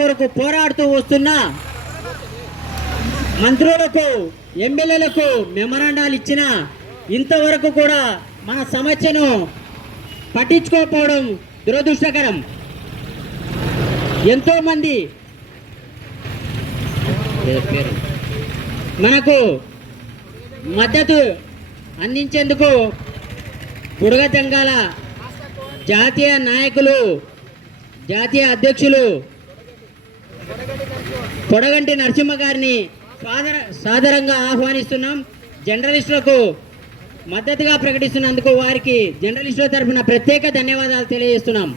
కొరకు పోరాడుతూ వస్తున్న మంత్రులకు, ఎమ్మెల్యేలకు మెమరాండాలు ఇచ్చిన ఇంతవరకు కూడా మన సమస్యను పట్టించుకోకపోవడం దురదృష్టకరం. ఎంతోమంది మనకు మద్దతు అందించేందుకు బుడగ సంఘాల జాతీయ నాయకులు, జాతీయ అధ్యక్షులు పొడగంటి నరసింహ గారిని సాదరంగా ఆహ్వానిస్తున్నాం. జర్నలిస్టులకు మద్దతుగా ప్రకటిస్తున్నందుకు వారికి జర్నలిస్టుల తరఫున ప్రత్యేక ధన్యవాదాలు తెలియజేస్తున్నాం.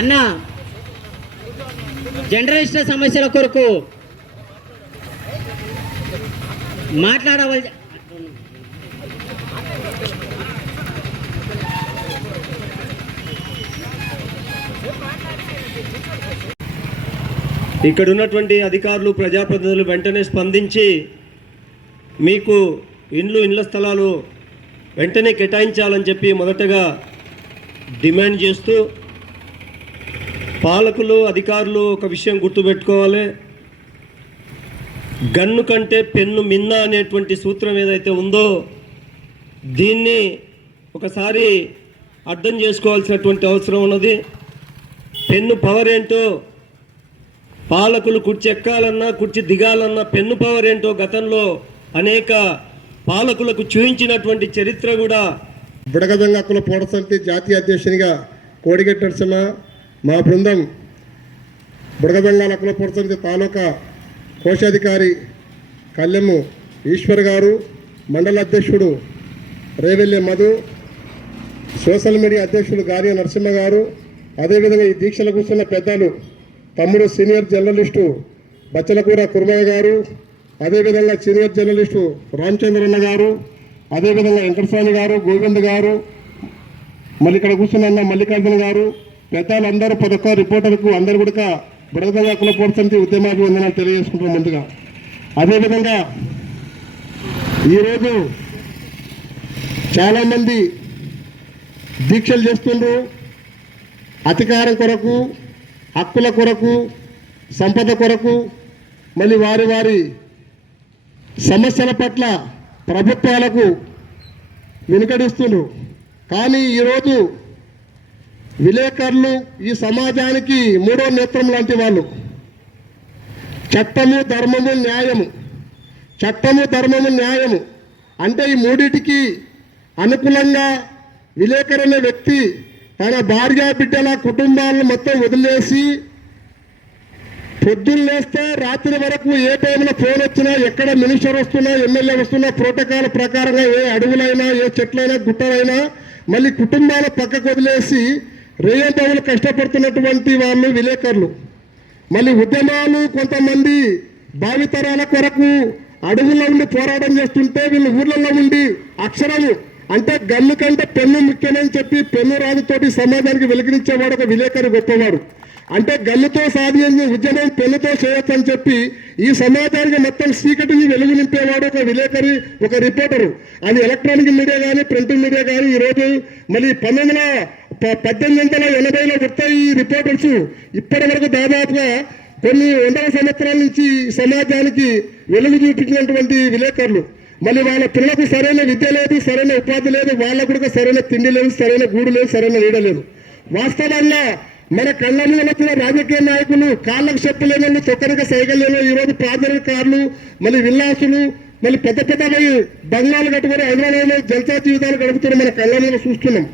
అన్న జర్నలిస్టుల సమస్యల కొరకు మాట్లాడవలసి ఇక్కడ ఉన్నటువంటి అధికారులు, ప్రజాప్రతినిధులు వెంటనే స్పందించి మీకు ఇళ్ల స్థలాలు వెంటనే కేటాయించాలని చెప్పి మొదటగా డిమాండ్ చేస్తూ, పాలకులు, అధికారులు ఒక విషయం గుర్తుపెట్టుకోవాలి. గన్ను కంటే పెన్ను మిన్న అనేటువంటి సూత్రం ఏదైతే ఉందో దీన్ని ఒకసారి అర్థం చేసుకోవాల్సినటువంటి అవసరం ఉన్నది. పెన్ను పవర్ ఏంటో, పాలకులు కుర్చీ ఎక్కాలన్నా కుర్చీ దిగాలన్నా పెన్ను పవర్ ఏంటో గతంలో అనేక పాలకులకు చూపించినటువంటి చరిత్ర కూడా. బుడగజంగ హక్కుల పోరాట సమితి జాతీయ అధ్యక్షునిగా కోడిగట్టి నరసింహ, మా బృందం బుడగజంగ హక్కుల పోరాట సమితి తాలూకా కోశాధికారి కల్లెమ్ము ఈశ్వర్ గారు, మండల అధ్యక్షుడు రేవెల్లె మధు, సోషల్ మీడియా అధ్యక్షుడు గారి నరసింహ గారు, అదేవిధంగా ఈ దీక్షలు కూర్చున్న పెద్దలు తమ్ముడు సీనియర్ జర్నలిస్టు బచ్చలకూర కుర్మయ్య గారు, అదేవిధంగా సీనియర్ జర్నలిస్టు రామచంద్రన్న గారు, అదేవిధంగా వెంకటస్వామి గారు, గోవింద్ గారు, మళ్ళీ ఇక్కడ కూర్చున్న మల్లికార్జున గారు, పెద్దలందరూ ప్రతి ఒక్క రిపోర్టర్కు అందరూ కూడా బుడగజంగ హక్కుల పోరాట సమితి ఉద్యమాభివందనాలు తెలియజేసుకుంటాం. ముందుగా అదేవిధంగా ఈరోజు చాలామంది దీక్షలు చేస్తుండ్రు. అధికారం కొరకు, హక్కుల కొరకు, సంపద కొరకు, మళ్ళీ వారి వారి సమస్యల పట్ల ప్రభుత్వాలకు వెనుకడిస్తున్నారు. కానీ ఈరోజు విలేకరులు ఈ సమాజానికి మూడో నేత్రం లాంటి వాళ్ళు. చట్టము, ధర్మము, న్యాయము. చట్టము, ధర్మము, న్యాయము అంటే ఈ మూడిటికి అనుకూలంగా విలేకరు అనే వ్యక్తి తన భార్య, బిడ్డల కుటుంబాలను మొత్తం వదిలేసి పొద్దున్న లేస్తే రాత్రి వరకు ఏ టైంలో ఫోన్ వచ్చినా, ఎక్కడ మినిస్టర్ వస్తున్నా, ఎమ్మెల్యే వస్తున్నా, ప్రోటోకాల్ ప్రకారంగా ఏ అడవులైనా, ఏ చెట్లైనా, గుట్టలైనా మళ్ళీ కుటుంబాల పక్కకు వదిలేసి రేయంతవులు కష్టపడుతున్నటువంటి వాళ్ళు విలేకరులు. మళ్ళీ ఉద్యమాలు కొంతమంది భావితరాల కొరకు అడవుల్లో ఉండి పోరాటం చేస్తుంటే వీళ్ళు ఊర్లలో ఉండి అక్షరము అంటే గన్ను కంటే పెన్ను ముఖ్యమని చెప్పి పెన్ను రాజుతోటి సమాజానికి వెలిగించేవాడు ఒక విలేకరు గొప్పవాడు. అంటే గన్నుతో సాధించిన ఉద్యమం పెన్నుతో చేయొచ్చు అని చెప్పి ఈ సమాజానికి మొత్తం చీకటిని వెలుగు నింపేవాడు ఒక విలేకరి, ఒక రిపోర్టరు. అది ఎలక్ట్రానిక్ మీడియా కానీ, ప్రింట్ మీడియా కానీ. ఈరోజు మళ్ళీ 1880లో పుట్టాయి ఈ రిపోర్టర్స్. ఇప్పటి వరకు దాదాపుగా కొన్ని 100 సంవత్సరాల నుంచి సమాజానికి వెలుగు చూపించినటువంటి విలేకరులు. మళ్ళీ వాళ్ళ పిల్లలకు సరైన విద్య లేదు, సరైన ఉపాధి లేదు, వాళ్ళకు కూడా సరైన తిండి లేదు, సరైన గూడు లేదు, సరైన నీడ లేదు. వాస్తవంగా మన కళ్ళ మీద వచ్చిన రాజకీయ నాయకులు కాళ్ళకు చెప్పులేని, తొక్కరికి సైకిల్ ఈరోజు పాదరికారులు, మళ్ళీ విల్లాసులు, మళ్ళీ పెద్ద పెద్ద బంగ్లాలు కట్టుకుని హైదరాబాద్లో జల్సా జీవితాలు గడుపుతున్న మన కళ్ళ మీద చూస్తున్నాం.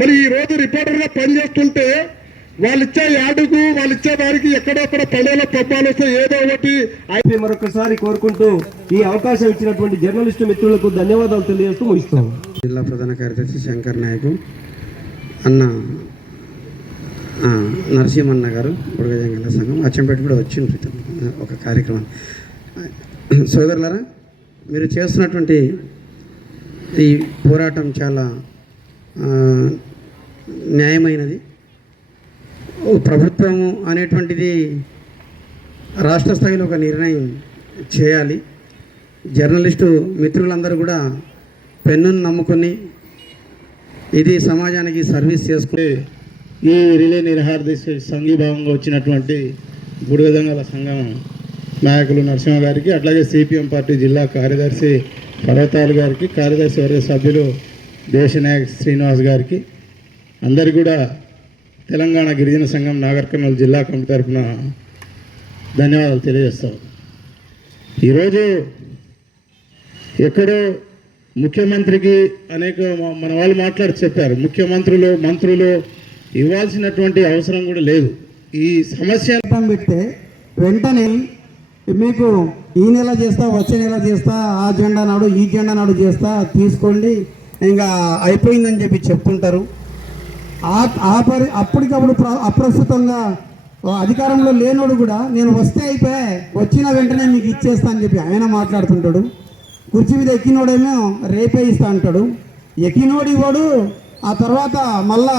మరి ఈ రోజు రిపోర్టర్గా పనిచేస్తుంటే వాళ్ళు ఇచ్చే యాడుకు, వాళ్ళు ఇచ్చే వారికి ఎక్కడెక్కడ పండుగల పబ్బాలు వస్తే ఏదో ఒకటి అయితే మరొకసారి కోరుకుంటూ ఈ అవకాశం ఇచ్చినటువంటి జర్నలిస్టు మిత్రులకు ధన్యవాదాలు తెలియజేస్తూ ముగిస్తాం. జిల్లా ప్రధాన కార్యదర్శి శంకర్ నాయకు అన్న నరసింహన్న గారు, బుడగజంగల సంఘం అచ్చంపేట కూడా వచ్చిండ్రు ఒక కార్యక్రమం. సోదరులారా, మీరు చేస్తున్నటువంటి ఈ పోరాటం చాలా న్యాయమైనది. ప్రభుత్వము అనేటువంటిది రాష్ట్ర స్థాయిలో ఒక నిర్ణయం చేయాలి. జర్నలిస్టు మిత్రులందరూ కూడా పెన్నును నమ్ముకొని ఇది సమాజానికి సర్వీస్ చేసుకుని ఈ రిలే నిరాహార దీక్ష సంఘీభావంగా వచ్చినటువంటి బుడగదంగల సంఘం నాయకులు నరసింహ గారికి, అట్లాగే సిపిఎం పార్టీ జిల్లా కార్యదర్శి పర్వతాలు గారికి, కార్యదర్శి వర్గ సభ్యులు దేశనాయక్ శ్రీనివాస్ గారికి, అందరికీ కూడా తెలంగాణ గిరిజన సంఘం నాగర్ కర్నూలు జిల్లా కమిటీ తరఫున ధన్యవాదాలు తెలియజేస్తాం. ఈరోజు ఎక్కడో ముఖ్యమంత్రికి అనేక మన వాళ్ళు మాట్లాడి చెప్పారు, ముఖ్యమంత్రులు మంత్రులు ఇవ్వాల్సినటువంటి అవసరం కూడా లేదు. ఈ సమస్య పెడితే వెంటనే మీకు ఈ నెల చేస్తా, వచ్చే నెల చేస్తా, ఆ జెండా నాడు ఈ జెండా నాడు చేస్తా, తీసుకోండి ఇంకా అయిపోయిందని చెప్పి చెప్తుంటారు. అప్పటికప్పుడు అప్రస్తుతంగా అధికారంలో లేనోడు కూడా నేను వస్తే అయిపోయా, వచ్చిన వెంటనే మీకు ఇచ్చేస్తా అని చెప్పి ఆయన మాట్లాడుతుంటాడు. కుర్చీ మీద ఎక్కినోడేమో రేపే ఇస్తా అంటాడు. ఎక్కినోడు ఇవ్వడు, ఆ తర్వాత మళ్ళా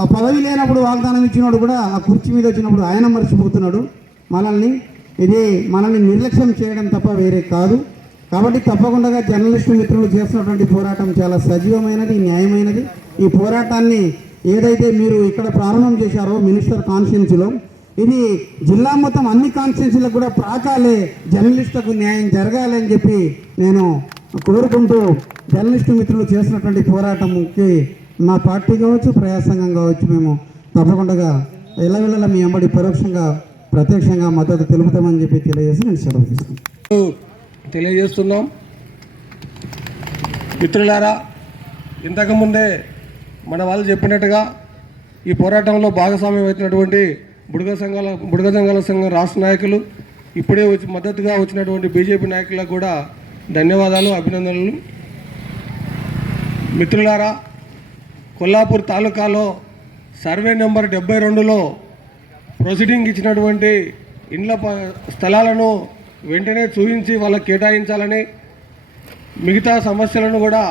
ఆ పదవి లేనప్పుడు వాగ్దానం ఇచ్చినోడు కూడా ఆ కుర్చీ మీద వచ్చినప్పుడు ఆయన మర్చిపోతున్నాడు మనల్ని నిర్లక్ష్యం చేయడం తప్ప వేరే కాదు. కాబట్టి తప్పకుండా జర్నలిస్టు మిత్రులు చేస్తున్నటువంటి పోరాటం చాలా సజీవమైనది, న్యాయమైనది. ఈ పోరాటాన్ని ఏదైతే మీరు ఇక్కడ ప్రారంభం చేశారో మినిస్టర్ కాన్స్టిట్యున్సీలో, ఇది జిల్లా మొత్తం అన్ని కాన్స్టిట్యున్సీలకు కూడా ప్రాకాలే జర్నలిస్టులకు న్యాయం జరగాలి అని చెప్పి నేను కోరుకుంటూ, జర్నలిస్టు మిత్రులు చేస్తున్నటువంటి పోరాటంకి మా పార్టీ కావచ్చు, ప్రజాసంఘం కావచ్చు, మేము తప్పకుండా ఎల్లవెల్లలా మీ అంబడి పరోక్షంగా ప్రత్యక్షంగా మద్దతు తెలుపుతామని చెప్పి తెలియజేసి నేను సెలవు తీసుకున్నాను. తెలియజేస్తున్నాం. మిత్రులారా, ఇంతకుముందే మన వాళ్ళు చెప్పినట్టుగా ఈ పోరాటంలో భాగస్వామ్యం అవుతున్నటువంటి బుడగ సంఘం రాష్ట్ర నాయకులు, ఇప్పుడే మద్దతుగా వచ్చినటువంటి బీజేపీ నాయకులకు కూడా ధన్యవాదాలు, అభినందనలు. మిత్రులారా, కొల్లాపూర్ తాలూకాలో సర్వే నెంబర్ 72లో ప్రొసీడింగ్ ఇచ్చినటువంటి ఇండ్ల స్థలాలను వెంటనే చూపించి వాళ్ళకి కేటాయించాలని, మిగతా సమస్యలను కూడా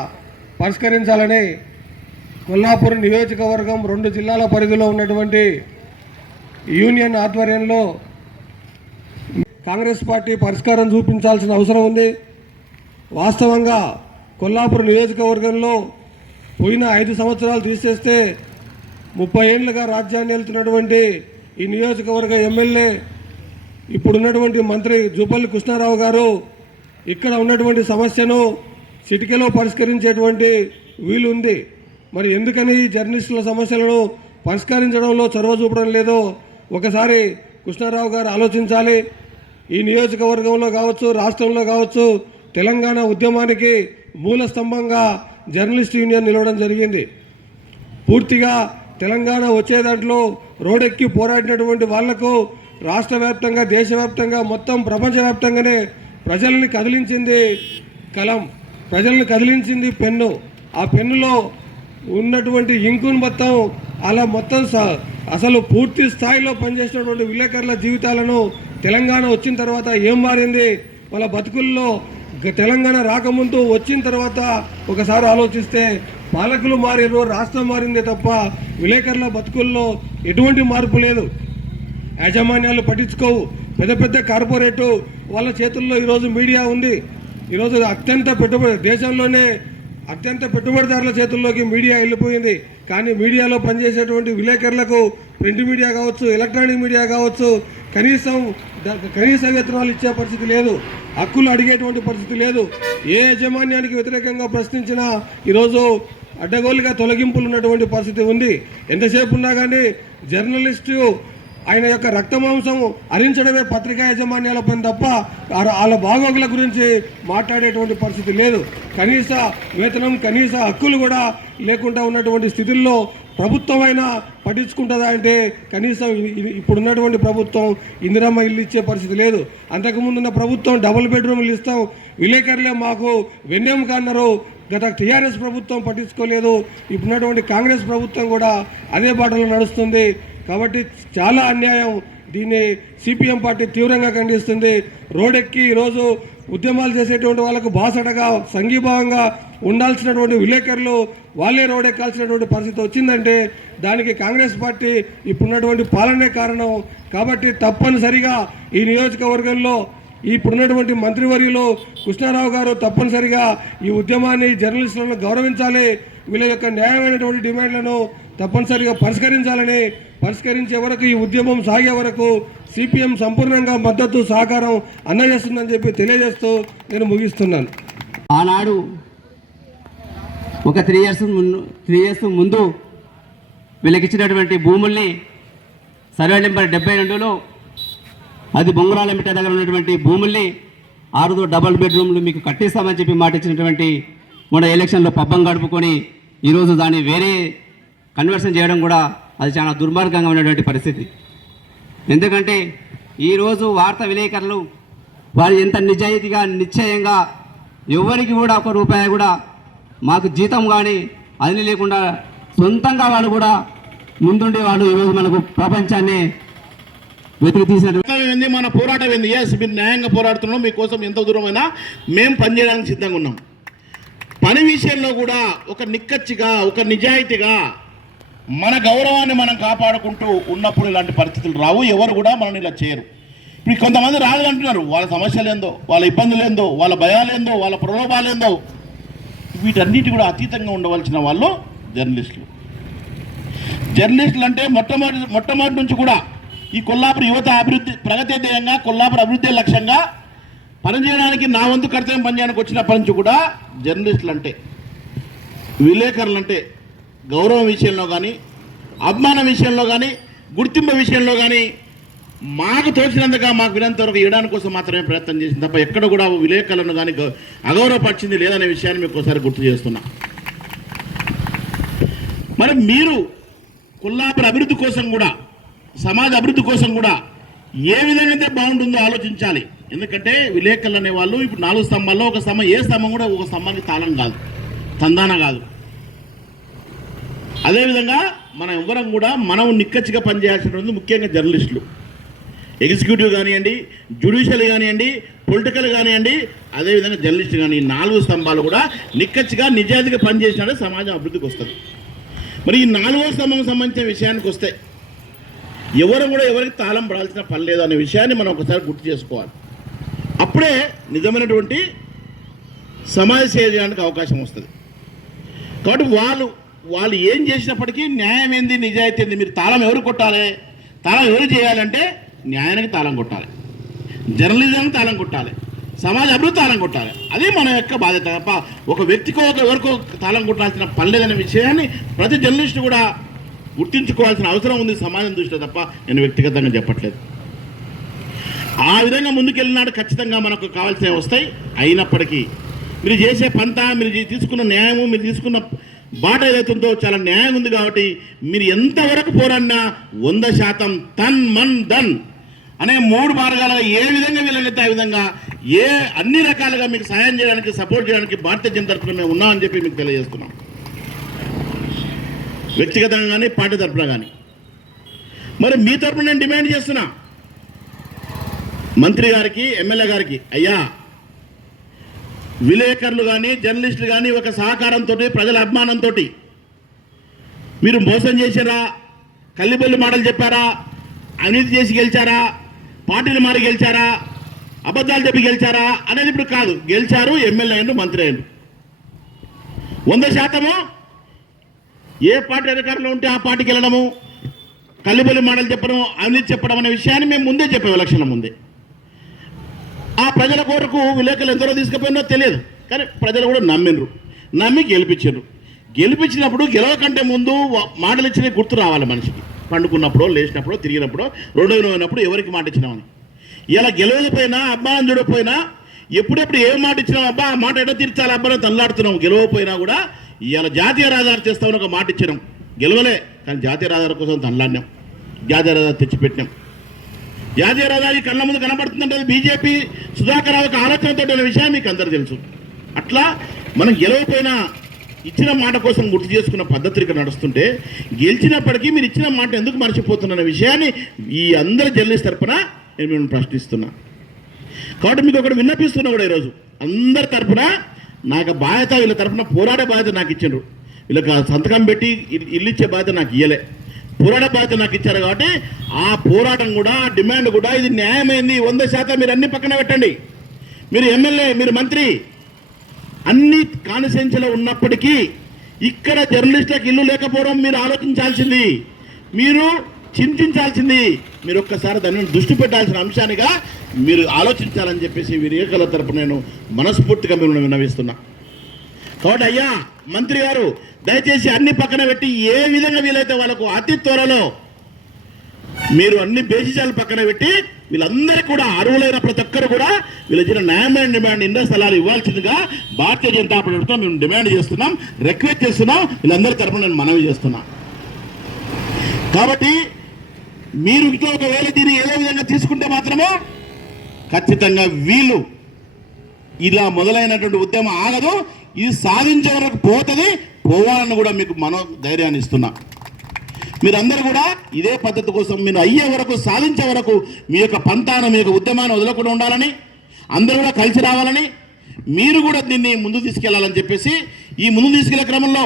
పరిష్కరించాలని కొల్లాపూర్ నియోజకవర్గం 2 జిల్లాల పరిధిలో ఉన్నటువంటి యూనియన్ ఆధ్వర్యంలో కాంగ్రెస్ పార్టీ పరిష్కారం చూపించాల్సిన అవసరం ఉంది. వాస్తవంగా కొల్లాపూర్ నియోజకవర్గంలో పోయిన 5 సంవత్సరాలు తీసేస్తే 30 ఏళ్ళుగా రాజ్యాన్ని వెళ్తున్నటువంటి ఈ నియోజకవర్గ ఎమ్మెల్యే, ఇప్పుడున్నటువంటి మంత్రి జూపల్లి కృష్ణారావు గారు ఇక్కడ ఉన్నటువంటి సమస్యను చిటికెలో పరిష్కరించేటువంటి వీలు ఉంది. మరి ఎందుకని ఈ జర్నలిస్టుల సమస్యలను పరిష్కరించడంలో చొరవ చూపడం లేదో ఒకసారి కృష్ణారావు గారు ఆలోచించాలి. ఈ నియోజకవర్గంలో కావచ్చు, రాష్ట్రంలో కావచ్చు, తెలంగాణ ఉద్యమానికి మూల స్తంభంగా జర్నలిస్ట్ యూనియన్ నిలవడం జరిగింది. పూర్తిగా తెలంగాణ వచ్చే దాంట్లో రోడెక్కి పోరాడినటువంటి వాళ్లకు రాష్ట్ర వ్యాప్తంగా, దేశవ్యాప్తంగా, మొత్తం ప్రపంచవ్యాప్తంగానే ప్రజల్ని కదిలించింది కలం, ప్రజల్ని కదిలించింది పెన్ను. ఆ పెన్నులో ఉన్నటువంటి ఇంకును మొత్తం అలా మొత్తం అసలు పూర్తి స్థాయిలో పనిచేసినటువంటి విలేకరుల జీవితాలను తెలంగాణ వచ్చిన తర్వాత ఏం మారింది, వాళ్ళ బతుకుల్లో తెలంగాణ రాకముందు వచ్చిన తర్వాత ఒకసారి ఆలోచిస్తే పాలకులు మారారు, రాష్ట్రం మారిందే తప్ప విలేకరుల బతుకుల్లో ఎటువంటి మార్పు లేదు. యాజమాన్యాలు పట్టించుకోవు. పెద్ద పెద్ద కార్పొరేటు వాళ్ళ చేతుల్లో ఈరోజు మీడియా ఉంది. ఈరోజు దేశంలోనే అత్యంత పెట్టుబడిదారుల చేతుల్లోకి మీడియా వెళ్ళిపోయింది. కానీ మీడియాలో పనిచేసేటువంటి విలేకరులకు ప్రింట్ మీడియా కావచ్చు, ఎలక్ట్రానిక్ మీడియా కావచ్చు, కనీస వేతనాలు ఇచ్చే పరిస్థితి లేదు, హక్కులు అడిగేటువంటి పరిస్థితి లేదు. ఏ యాజమాన్యానికి వ్యతిరేకంగా ప్రశ్నించినా ఈరోజు అడ్డగోలుగా తొలగింపులు ఉన్నటువంటి పరిస్థితి ఉంది. ఎంతసేపు ఉన్నా కానీ జర్నలిస్టు ఆయన యొక్క రక్తమాంసం హరించడమే పత్రికా యాజమాన్యాల పని తప్ప వాళ్ళ బాగోగుల గురించి మాట్లాడేటువంటి పరిస్థితి లేదు. కనీస వేతనం, కనీస హక్కులు కూడా లేకుండా ఉన్నటువంటి స్థితిల్లో ప్రభుత్వం అయినా పట్టించుకుంటుందా అంటే కనీసం ఇప్పుడున్నటువంటి ప్రభుత్వం ఇందిరమ్మ ఇల్లు ఇచ్చే పరిస్థితి లేదు. అంతకుముందున్న ప్రభుత్వం డబుల్ బెడ్రూమ్లు ఇస్తాం, విలేకరులే మాకు వెన్నెం కన్నారు. గత టీఆర్ఎస్ ప్రభుత్వం పట్టించుకోలేదు. ఇప్పుడున్నటువంటి కాంగ్రెస్ ప్రభుత్వం కూడా అదే బాటలో నడుస్తుంది. కాబట్టి చాలా అన్యాయం. దీన్ని సిపిఎం పార్టీ తీవ్రంగా ఖండిస్తుంది. రోడెక్కి ఈరోజు ఉద్యమాలు చేసేటువంటి వాళ్ళకు బాసటగా, సంఘీభావంగా ఉండాల్సినటువంటి విలేకరులు వాళ్ళే రోడెక్కాల్సినటువంటి పరిస్థితి వచ్చిందంటే దానికి కాంగ్రెస్ పార్టీ ఇప్పుడున్నటువంటి పాలనే కారణం. కాబట్టి తప్పనిసరిగా ఈ నియోజకవర్గంలో ఇప్పుడున్నటువంటి మంత్రివర్యులు కృష్ణారావు గారు తప్పనిసరిగా ఈ ఉద్యమాన్ని, జర్నలిస్టులను గౌరవించాలి. వీళ్ళ యొక్క న్యాయమైనటువంటి డిమాండ్లను తప్పనిసరిగా పరిష్కరించే వరకు, ఈ ఉద్యమం సాగే వరకు సిపిఎం సంపూర్ణంగా మద్దతు సహకారం అందజేస్తుందని చెప్పి తెలియజేస్తూ నేను ముగిస్తున్నాను. ఆనాడు ఒక 3 ఇయర్స్ ముందు వీళ్ళకిచ్చినటువంటి భూముల్ని సర్వే నెంబర్ 72లో అది బొంగరాలమిట్ట దగ్గర ఉన్నటువంటి భూముల్ని 6 డబుల్ బెడ్రూమ్లు మీకు కట్టిస్తామని చెప్పి మాట ఇచ్చినటువంటి మొన్న ఎలక్షన్లో పబ్బం గడుపుకొని ఈరోజు దాన్ని వేరే కన్వర్షన్ చేయడం కూడా అది చాలా దుర్మార్గంగా ఉన్నటువంటి పరిస్థితి. ఎందుకంటే ఈరోజు వార్తా విలేకరులు వారు ఎంత నిజాయితీగా నిశ్చయంగా ఎవరికి కూడా 1 రూపాయి కూడా మాకు జీతం కానీ అది లేకుండా సొంతంగా వాళ్ళు కూడా ముందుండే వాళ్ళు ఈరోజు మనకు ప్రపంచాన్ని వెతికి తీసినటువంటి మన పోరాటం ఏంది? ఎస్, మీరు న్యాయంగా పోరాడుతున్నాం, మీకోసం ఎంత దూరమైనా మేము పనిచేయడానికి సిద్ధంగా ఉన్నాం. పని విషయంలో కూడా ఒక నిక్కచ్చిగా, ఒక నిజాయితీగా మన గౌరవాన్ని మనం కాపాడుకుంటూ ఉన్నప్పుడు ఇలాంటి పరిస్థితులు రావు. ఎవరు కూడా మనల్ని ఇలా చేయరు. ఇప్పుడు కొంతమంది రాదు అంటున్నారు. వాళ్ళ సమస్యలు ఏందో, వాళ్ళ ఇబ్బందులు ఏందో, వాళ్ళ భయాలేందో, వాళ్ళ ప్రలోభాలేందో, వీటన్నిటి కూడా అతీతంగా ఉండవలసిన వాళ్ళు జర్నలిస్టులు. జర్నలిస్టులు అంటే మొట్టమొదటి నుంచి కూడా ఈ కొల్లాపూర్ యువత అభివృద్ధి ప్రగతి ధ్యేయంగా, కొల్లాపూర్ అభివృద్ధి లక్ష్యంగా పనిచేయడానికి నా వంతు కర్తవ్యం పనిచేయడానికి వచ్చినప్పటి నుంచి కూడా జర్నలిస్టులు అంటే, విలేకరులు అంటే గౌరవం విషయంలో కానీ, అభిమానం విషయంలో కానీ, గుర్తింపు విషయంలో కానీ మాకు తోచినంతగా, మాకు వినంత వరకు ఇవ్వడానికి కోసం మాత్రమే ప్రయత్నం చేసింది తప్ప ఎక్కడ కూడా విలేకరులను కానీ అగౌరవపరిచింది లేదనే విషయాన్ని మీకు ఒకసారి గుర్తు చేస్తున్నా. మరి మీరు కొల్లాపూర్ అభివృద్ధి కోసం కూడా, సమాజ అభివృద్ధి కోసం కూడా ఏ విధంగా అయితే బాగుంటుందో ఆలోచించాలి. ఎందుకంటే విలేకరులు అనేవాళ్ళు ఇప్పుడు 4 స్తంభాల్లో ఒక స్తంభం, ఏ స్తంభం కూడా ఒక స్తంభానికి తాళం కాదు, తందాన కాదు. అదేవిధంగా మనం ఎవరం కూడా మనం నిక్కచ్చిగా పనిచేయాల్సినటువంటి ముఖ్యంగా జర్నలిస్టులు, ఎగ్జిక్యూటివ్ కానివ్వండి, జ్యుడిషియల్ కానివ్వండి, పొలిటికల్ కానివ్వండి, అదేవిధంగా జర్నలిస్టు కానీ 4 స్తంభాలు కూడా నిక్కచ్చిగా నిజాయితీగా పనిచేసినట్టే సమాజం అభివృద్ధికి వస్తుంది. మరి ఈ 4వ స్తంభం సంబంధించిన విషయానికి వస్తే ఎవరు కూడా ఎవరికి తాళం పడాల్సిన పని లేదు అనే విషయాన్ని మనం ఒకసారి గుర్తు చేసుకోవాలి. అప్పుడే నిజమైనటువంటి సమాజ సేవ చేయడానికి అవకాశం వస్తుంది. కాబట్టి వాళ్ళు ఏం చేసినప్పటికీ న్యాయం ఏంది, నిజాయితీ ఏంది, మీరు తాళం ఎవరు కొట్టాలి, తాళం ఎవరు చేయాలంటే న్యాయానికి తాళం కొట్టాలి, జర్నలిజానికి తాళం కొట్టాలి, సమాజ అభివృద్ధి తాళం కొట్టాలి. అది మన యొక్క బాధ్యత తప్ప ఒక వ్యక్తికో ఎవరికో తాళం కొట్టాల్సిన పని లేదనే విషయాన్ని ప్రతి జర్నలిస్టు కూడా గుర్తించుకోవాల్సిన అవసరం ఉంది సమాజం దృష్టిలో తప్ప నేను వ్యక్తిగతంగా చెప్పట్లేదు. ఆ విధంగా ముందుకెళ్ళినాడు ఖచ్చితంగా మనకు కావాల్సినవి వస్తాయి. అయినప్పటికీ మీరు చేసే పంత, మీరు తీసుకున్న న్యాయము, మీరు తీసుకున్న బాట ఏదైతుందో చాలా న్యాయం ఉంది. కాబట్టి మీరు ఎంతవరకు పోరాడినా 100% తన్ మన్ ధన్ అనే 3 మార్గాలుగా ఏ విధంగా వీళ్ళైతే ఆ విధంగా అన్ని రకాలుగా మీకు సహాయం చేయడానికి, సపోర్ట్ చేయడానికి భారతీయ జనతా తరఫున మేము ఉన్నామని చెప్పి మీకు తెలియజేస్తున్నాం. వ్యక్తిగతంగా కానీ, పార్టీ తరఫున కానీ. మరి మీ తరఫున నేను డిమాండ్ చేస్తున్నా మంత్రి గారికి, ఎమ్మెల్యే గారికి, అయ్యా విలేకరులు కానీ, జర్నలిస్టులు కానీ ఒక సహకారంతో, ప్రజల అభిమానంతో మీరు మోసం చేశారా, కల్లిబొల్లి మాటలు చెప్పారా, అవినీతి చేసి గెలిచారా, పార్టీలు మారి గెలిచారా, అబద్ధాలు చెప్పి గెలిచారా అనేది ఇప్పుడు కాదు. గెలిచారు, ఎమ్మెల్యే అయ్యారు, మంత్రి అయ్యారు. 100% ఏ పార్టీ అధికారంలో ఉంటే ఆ పార్టీకి వెళ్ళడము, కల్లిబొల్లి మాటలు చెప్పడం, అవినీతి చెప్పడం అనే విషయాన్ని మేము ముందే చెప్పాము. ఎలక్షన్ల ముందే ఆ ప్రజల కొరకు విలేకరులు ఎందరో తీసుకుపోయినో తెలియదు, కానీ ప్రజలు కూడా నమ్మి గెలిపించారు. గెలిపించినప్పుడు గెలవకంటే ముందు మాటలు ఇచ్చినవి గుర్తు రావాలి మనిషికి. పండుకున్నప్పుడు, లేచినప్పుడు, తిరిగినప్పుడు, రోడ్డు పోయినప్పుడు ఎవరికి మాట ఇచ్చినామని. ఇలా గెలవకపోయినా, అబ్బాయిని చూడకపోయినా, ఎప్పుడెప్పుడు ఏ మాట ఇచ్చినావు, అబ్బా ఆ మాట ఎట్లా తీర్చాలి అబ్బాయి తల్లాడుతున్నాం. గెలవకపోయినా కూడా ఇలా జాతీయ రహదారి చేస్తామని ఒక మాట ఇచ్చినాం. గెలవలే, కానీ జాతీయ రహదారి కోసం తల్లాడినాం, జాతీయ రహదారి తెచ్చిపెట్టినాం. జాతీయ రహదారి కళ్ళ ముందు కనబడుతుందంటే బీజేపీ సుధాకర్ రావు ఒక ఆలోచనతో అనే విషయం మీకు అందరూ తెలుసు. అట్లా మనం గెలవకపోయినా ఇచ్చిన మాట కోసం గుర్తు చేసుకున్న పద్ధతి ఇక్కడ నడుస్తుంటే, గెలిచినప్పటికీ మీరు ఇచ్చిన మాట ఎందుకు మర్చిపోతున్న విషయాన్ని ఈ అందరి జర్నలిస్ట్ తరఫున నేను మిమ్మల్ని ప్రశ్నిస్తున్నా. కాబట్టి మీకు ఒకటి విన్నపిస్తున్నా కూడా ఈరోజు అందరి తరఫున నాకు బాధ్యత, వీళ్ళ తరఫున పోరాడే బాధ్యత నాకు ఇచ్చిండ్రు. వీళ్ళకి సంతకం పెట్టి ఇల్లు ఇచ్చే బాధ్యత నాకు ఇయ్యలే, పోరాడే బాధ్యత నాకు ఇచ్చారు. కాబట్టి ఆ పోరాటం కూడా, డిమాండ్ కూడా ఇది న్యాయమైంది. 100% మీరు అన్ని పక్కన పెట్టండి. మీరు ఎమ్మెల్యే, మీరు మంత్రి, అన్ని కాన్స్టిట్యుయెన్సీలో ఉన్నప్పటికీ ఇక్కడ జర్నలిస్టులకు ఇల్లు లేకపోవడం మీరు ఆలోచించాల్సింది, మీరు చింతించాల్సింది, మీరు ఒక్కసారి దాని మీద దృష్టి పెట్టాల్సిన అంశానిగా మీరు ఆలోచించాలని చెప్పేసి విలేకరుల తరపున నేను మనస్ఫూర్తిగా మిమ్మల్ని విన్నవిస్తున్నా. కాబట్టి అయ్యా మంత్రి గారు, దయచేసి అన్ని పక్కన పెట్టి ఏ విధంగా వీలైతే వాళ్ళకు అతి త్వరలో మీరు అన్ని బేసిసాలు పక్కన పెట్టి వీళ్ళందరికీ కూడా అర్హులైన ప్రతి ఒక్కరు కూడా వీళ్ళ ఇచ్చిన న్యాయమైన డిమాండ్ ఇండ్ల స్థలాలు ఇవ్వాల్సిందిగా భారతీయ జనతా పార్టీతో మేము డిమాండ్ చేస్తున్నాం, రిక్వెస్ట్ చేస్తున్నాం. వీళ్ళందరి తరపున నేను మనవి చేస్తున్నా. కాబట్టి మీరు ఇట్లా ఒకవేళ దీన్ని ఏదో విధంగా తీసుకుంటే మాత్రమే ఖచ్చితంగా వీళ్ళు ఇలా మొదలైనటువంటి ఉద్యమం ఆగదు, ఇది సాధించే వరకు పోతుంది, పోవాలని కూడా మీకు ధైర్యాన్ని ఇస్తున్నా. మీరందరూ కూడా ఇదే పద్ధతి కోసం మీరు అయ్యే వరకు, సాధించే వరకు మీ యొక్క పంతాను, మీ యొక్క ఉద్యమాన్ని వదలకుండా ఉండాలని, అందరూ కూడా కలిసి రావాలని, మీరు కూడా దీన్ని ముందు తీసుకెళ్లాలని చెప్పేసి ఈ ముందు తీసుకెళ్లే క్రమంలో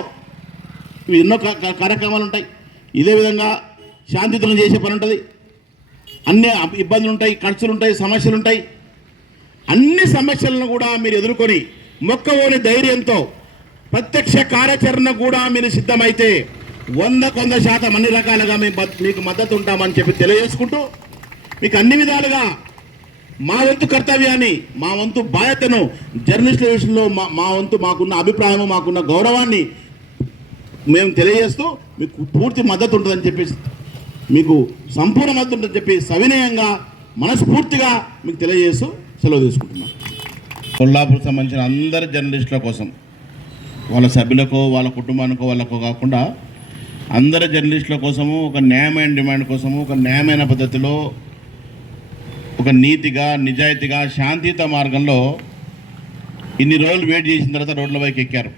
ఎన్నో కార్యక్రమాలు ఉంటాయి. ఇదే విధంగా శాంతియుతంగా చేసే పని ఉంటుంది. అన్ని ఇబ్బందులు ఉంటాయి, ఖర్చులు ఉంటాయి, సమస్యలు ఉంటాయి. అన్ని సమస్యలను కూడా మీరు ఎదుర్కొని మొక్కవోని ధైర్యంతో ప్రత్యక్ష కార్యాచరణ కూడా మీరు సిద్ధమైతే 100% అన్ని రకాలుగా మేము మీకు మద్దతు ఉంటామని చెప్పి తెలియజేసుకుంటూ, మీకు అన్ని విధాలుగా మా వంతు కర్తవ్యాన్ని, మా వంతు బాధ్యతను జర్నలిస్టుల విషయంలో మా వంతు మాకున్న అభిప్రాయము, మాకున్న గౌరవాన్ని మేము తెలియజేస్తూ మీకు పూర్తి మద్దతు ఉంటుందని చెప్పేసి, మీకు సంపూర్ణ మద్దతు ఉంటుందని చెప్పి సవినయంగా మనస్ఫూర్తిగా మీకు తెలియజేస్తూ సెలవు తీసుకుంటున్నాను. కొల్లాపూర్ సంబంధించిన అందరి జర్నలిస్టుల కోసం, వాళ్ళ సభ్యులకో వాళ్ళ కుటుంబానికో వాళ్ళకో కాకుండా అందరి జర్నలిస్టుల కోసము ఒక న్యాయమైన డిమాండ్ కోసము ఒక న్యాయమైన పద్ధతిలో ఒక నీతిగా, నిజాయితీగా, శాంతియుత మార్గంలో ఇన్ని రోజులు వెయిట్ చేసిన తర్వాత రోడ్లపైకి ఎక్కారు.